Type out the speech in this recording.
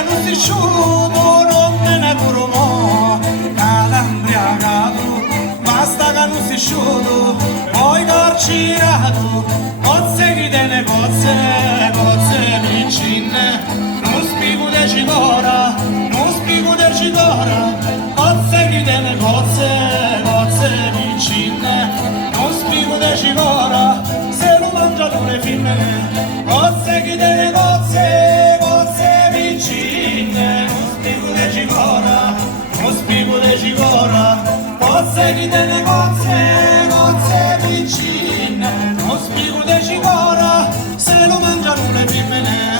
che non si sciuto, non me ne curo mo, calambriagato, basta che non si sciuto, poi carcerato, cozze chi te ne cozze piccine, non spiego de cicora, non spiego de cicora, cozze chi te ne cozze piccine, non spiego de cicora, se lo mangiano le femmine, cozze chi te ne cozze piccine, non spiego de cicora, non spiego de cicora, cozze chi te ne cozze piccine, non spiego de cicora, se lo mangiano le femmine.